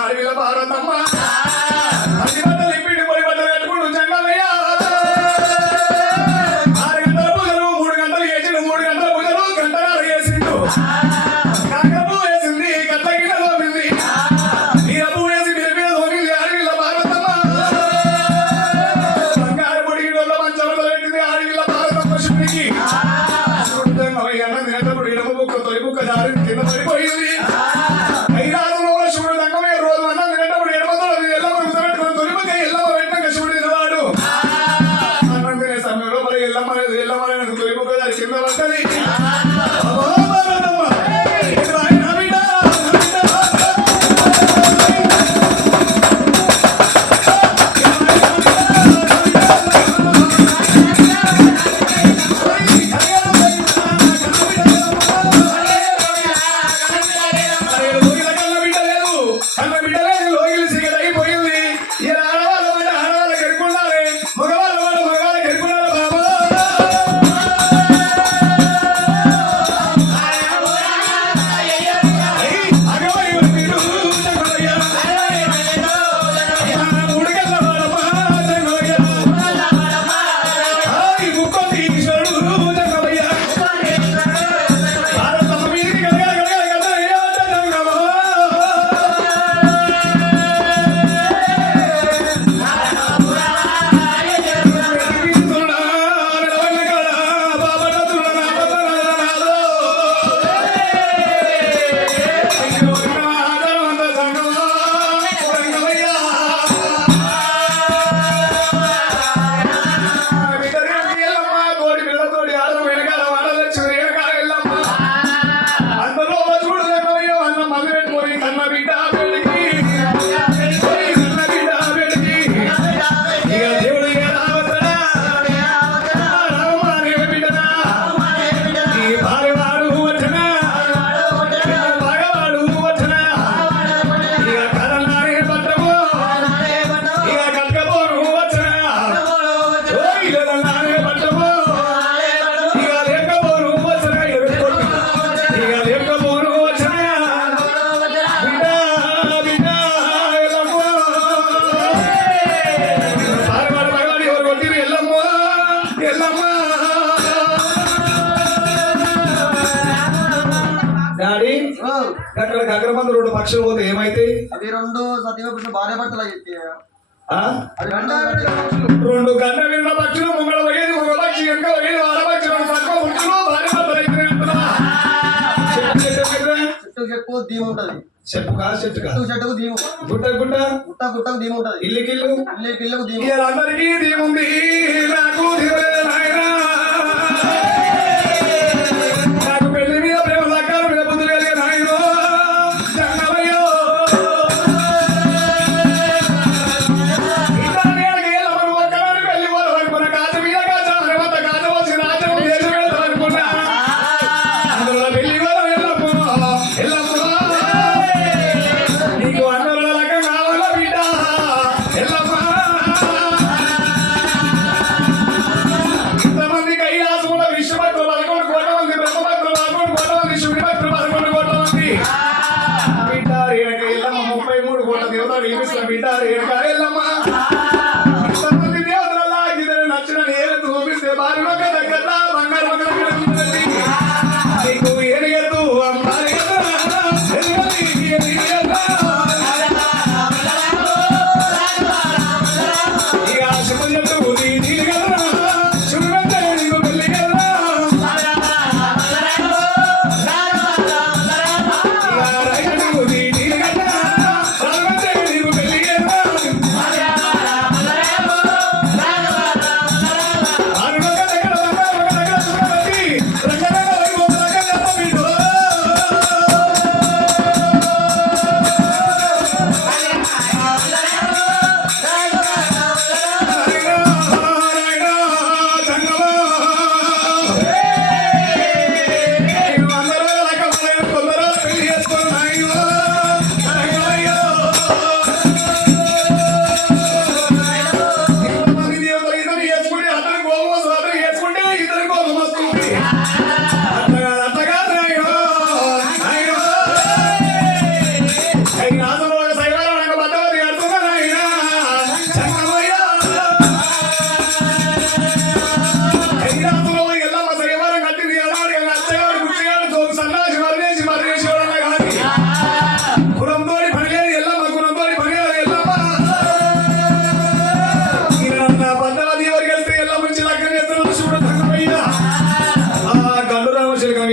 అడవిలో పార్వతమ్మ కింద పడిపోయింది. గగరమందు రెండు పక్షులు పోతే ఏమైతే అవి రెండు సతీపురుషులు భార్య భర్తలు అయితే రెండు గన్న విన్న పక్షులు ముంగళ పోయేది ఒక పక్షి వెనక పోయేది ఆడపక్షి రెండు పక్క ఉంటులు భార్య భర్తలు అయితే చెట్టు చెట్టు దీము ఉంటది. చెట్టు కాదు చెట్టు కాదు చెట్టుకు దీము గుట్ట గుట్ట గుట్ట గుట్టకు దీము ఉంటది. ఇల్లుకిల్లు ఇల్లుకు దీము అందరికీ దీముంది నాకు ఇంతమంది బిడ్డ రేణుక ఎల్లమ్మ 33 కోట్ల దేవతలు నిలిపిస్తున్న బిడ్డ రేణుక ఎల్లమ్మ ఇంతమంది దేవతలలా ఇద్దరు నచ్చిన నేల చూపిస్తే భారీ ఒక దగ్గర బంగారు ఒక దగ్గర చూడండి నీకు ఏనుగెత్తు అమ్మాయి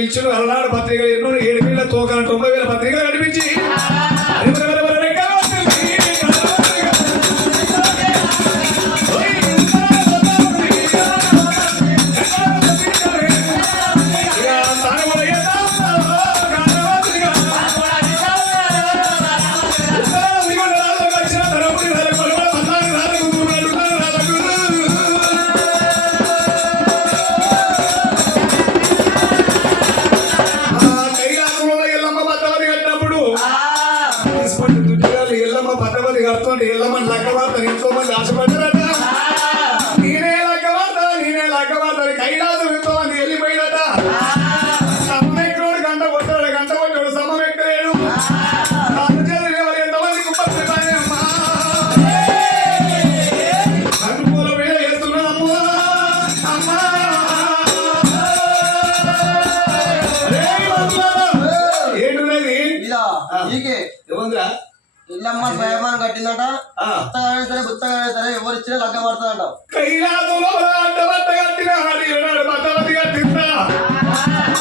ఇచ్చిన అలనాడు పత్రికలు ఎన్నో 7,000 తోకలు 90,000 పత్రికలు కనిపించి కడుతుంటే ఎల్లమని లెక్కవార్త ఎంతో మంది ఆశపడ్డారట నేనే లెక్కవార్త కైలాసం ఎంతో మంది వెళ్ళిపోయినట సమ్మెక్కుడు గంట కొట్టాడు సమ్మెక్కలేడు ఎంతమంది కుప్పమ్మా అనుకూల మీద వేస్తున్నామ్మా అమ్మా ఏంటున్నది ఏముందిరా ఇల్లమ్మ స్వయమానం కట్టిందట సరే బుత్తగానే సరే ఎవరు ఇచ్చినా లగ్గ పడుతుందంట కైలాసంలో అడ్డబట్ట కట్టిన బట్టబట్టి కట్టిందా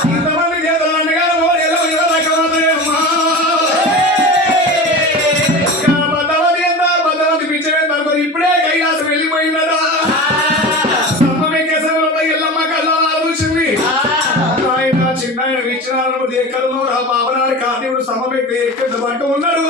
ఇంతమంది చేతులన్నీ బద్దవతి పిచ్చే ఇప్పుడే కైలాసం వెళ్ళిపోయిందట సమ్మమెక్కేసంలో ఎల్లమ్మ కళ్ళ ఆలోచించింది ఆయన చిన్న విచ్చినారు ఎక్కడో ఆ బాబనాడు కార్తీకుడు సమ్మమెక్కి ఎక్కడ పట్టు ఉన్నాడు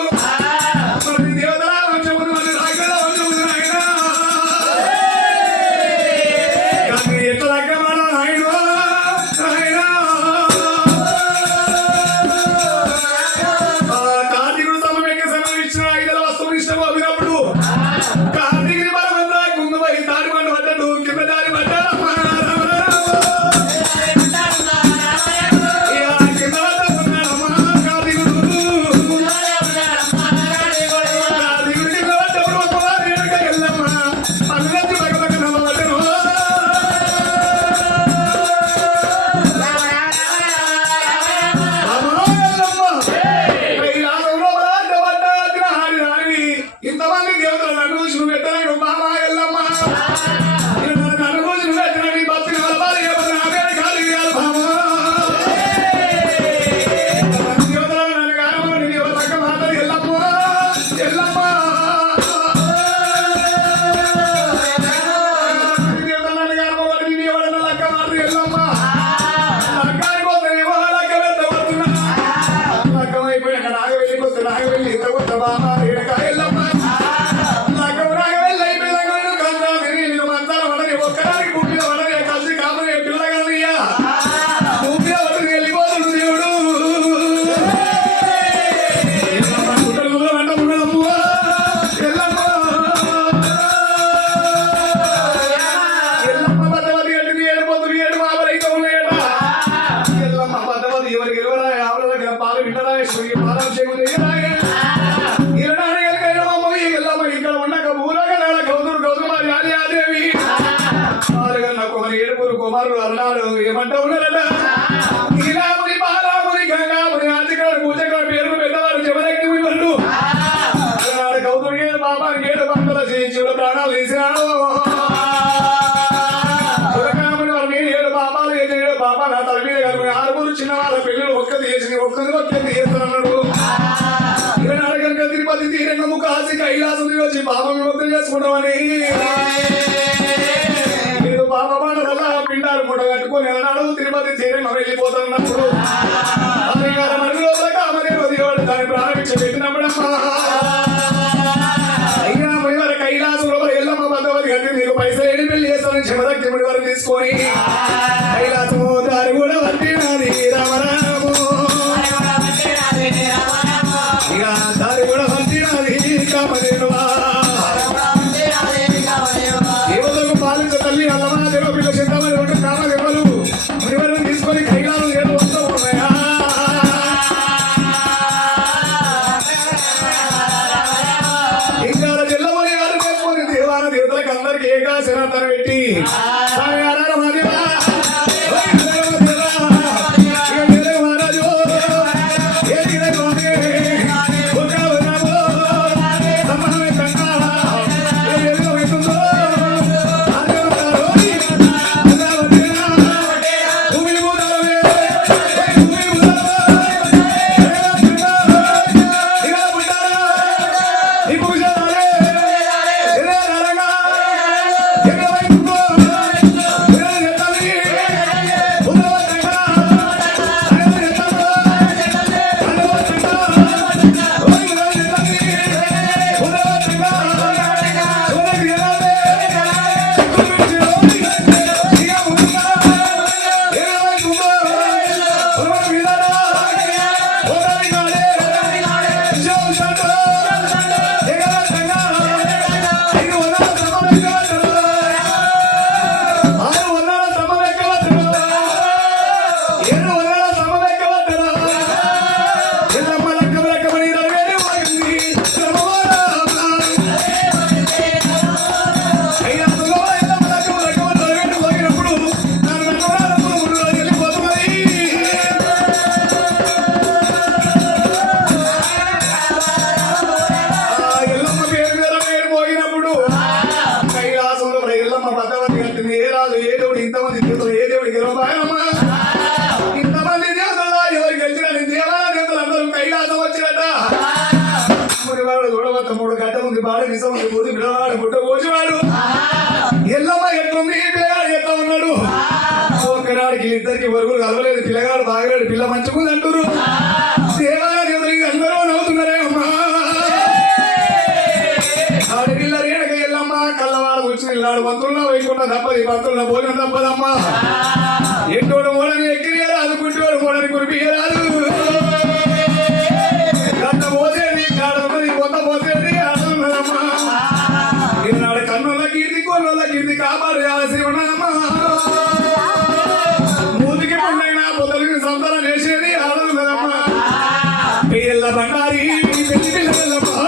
పాలు వింటరా పాలు వెళ్ళిపోతున్నప్పుడు మరి లోపల కామదేవ దేవుడు దాని ప్రారంభించి పెట్టినప్పుడమ్మా అయినా మరి కైలాసం లోపల ఎల్లమ్మ భద్రవతి కట్టి మీకు పైసలు ఏడి పెళ్లి చేస్తానని శివదక్తిముడి వారు తీసుకొని కైలాసము దారి కూడా వంటినది రామరాము ఇక దారి కూడా వంటినది కామదేవా దేవతలకు పాలించ తల్లి అల్లమాదేవ పిల్ల చింతమని రెండు కామదేవలు మునివరం తీసుకొని కైలాసం ఏదో వస్తూ ఉన్నాయా ఇంకా జిల్లమని గారు చేసుకొని దేవాన దేవతలకు అందరికి ఏకాశనాథన పెట్టి స్వామి గారు మాదేవా ఇంతమంది దేవతలు ఏ దేవుడికి గెలవబాయమ్మా ఇంతమంది దేవతలు ఎవరు గెలిచిన దేవాల దేవతలు అందరూ కైలాసం వచ్చినట్ట మునివాడు చూడవద్ద మూడు గడ్డ ఉంది బాడి నిజం ఉంది బుద్ధి బిడవాడు గుడ్డ కోసివాడు ఎల్లమ్మ ఎట్లుంది పిల్లగాడు ఎట్లా ఉన్నాడు ఒక్కనాడికి ఇద్దరికి వరుగులు కలవలేదు పిల్లగాడు బాగలేడు పిల్ల మంచిగుంది అంటారు దేవాల దేవతలకి అందరూ నవ్వుతున్నారే అమ్మా ఆడపిల్ల రేణక ఎల్లమ్మ కళ్ళవాడు వచ్చి నిల్లాడు మంత్రుల్లో వేయకుండా తప్పది మంత్రుల్లో భోజనం తప్పదమ్మా ఎంటోడు మూడని ఎక్కిరియరాదు గుంటోడు మూడని కురిపియరాదు గంట పోసేది కాడున్నది కొత్త పోసేది ఆడున్నదమ్మా ఈనాడు కన్నుల కీర్తి కొన్నుల కీర్తి కాపాడు శ్రీవనమ్మా మూతికి పండైనా పొదలిని సంతానం చేసేది ఆడున్నదమ్మా పిల్ల బండారి పెళ్లి పిల్లలమ్మా